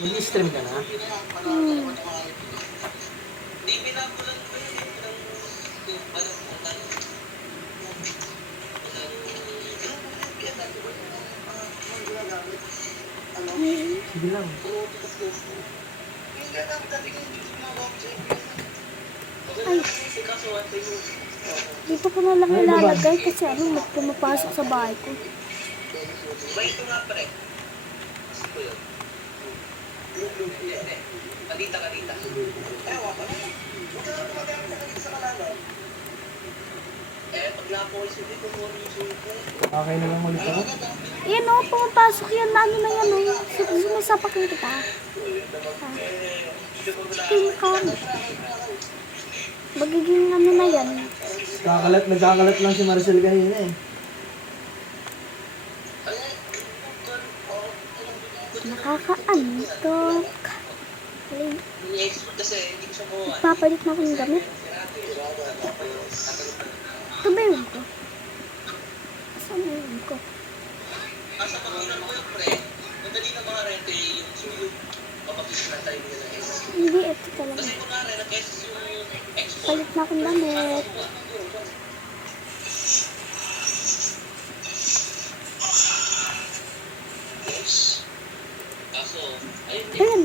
Mag-stream ka na? Sige lang. Ay, dito ko na lang ilalagay kasi ano, may pumapasok sa bahay ko. Ito nga pre. Kadita. Pag na-poise, hindi ko mo yung suko. Okay na lang ulit ako. Yan o, pumapasok yan. Ano na yan o. Sumisapak na kita. King Kong. Magiging ano na yan. Nagkakalat lang si Maricel kanina eh. Nakakaantok. Ni-export kasi, hindi ko siya mawa. Papalit na akong gamit. Ito ba yung ko? Saan na yung ko? Asa pag-inan mo yung pre, madali na mga rente yung suyo. Mapapis na tayo nila ng SS. Hindi, ito talaga. Kasi kunwari, nag-SS yung export. Palit na akong gamit. Yes. Kaso, ayun din. Ayan.